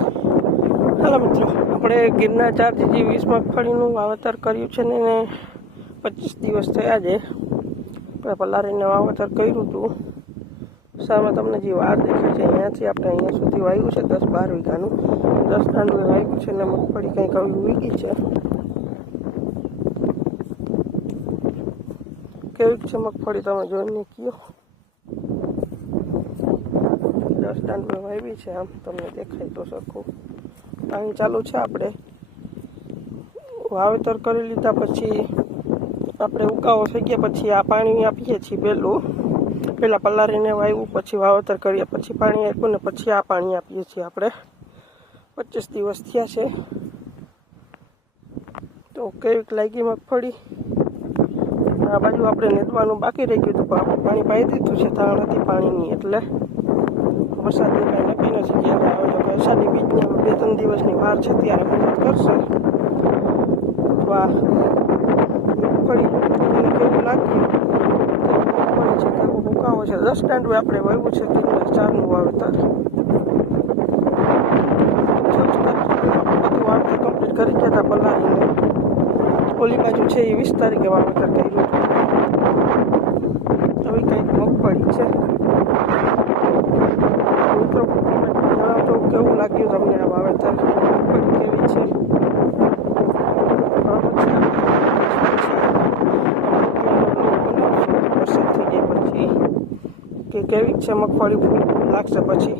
હાલો મિત્રો, આપણે ગિરનાર 4GG20 મગફળીનું વાવેતર કર્યું છે ને એને 25 દિવસ થયા છે. આપણે પલારીને વાવેતર કર્યું હતું. સામે તમને જે વાર દેખાય છે અહીંયાથી આપણે અહીંયા સુધી વાવ્યું છે 10-12 વીઘાનું. 10 દાંડું વાવ્યું છે ને મગફળી કંઈક આવી ઉગી છે. કેવી છે મગફળી તમે જોઈને કહો. 10 દાંડું વાવી છે, આમ તમને દેખાય તો સરખું. પાણી ચાલુ છે. આપણે વાવેતર કરી લીધા પછી આપણે ઉકાળો થઈ ગયા પછી આ પાણી આપીએ છીએ. પહેલાં પલારીને વાવ્યું, પછી વાવેતર કરીએ, પછી પાણી આપ્યું ને પછી આ પાણી આપીએ છીએ. આપણે 25 દિવસ થયા છે. તો કેવીક લાગી મગફળી. આ બાજુ આપણે નેદવાનું બાકી રહી ગયું હતું, પણ આપણે પાણી પાઈ દીધું છે. તાણ હતી પાણીની, એટલે વરસાદની કાંઈ નક્કી નથી. જ્યારે આવે તો વરસાદી બીજને 2-3 દિવસની વાર છે, ત્યારે મહેનત કરશે. તો આ મગફળી કેવું લાગ્યું મગફળી છે, કેવું ઉકાળો છે. 10 દાંડું આપણે વાવ્યું છે ગિરનાર 4નું વાવેતર. 26 તારીખ બધું વાવેતર કમ્પ્લીટ કરી ગયા હતા પલારીને. ઓલી બાજુ છે એ 20 તારીખે વાવેતર કર્યું હતું. આવી કંઈક મગફળી છે. મિત્રો જણાવજો કેવું લાગ્યું તમને આ વાવેતર, મગફળી કેવી છે. વરસાદ થઈ ગયા પછી કે કેવી છે મગફળી લાગશે પછી.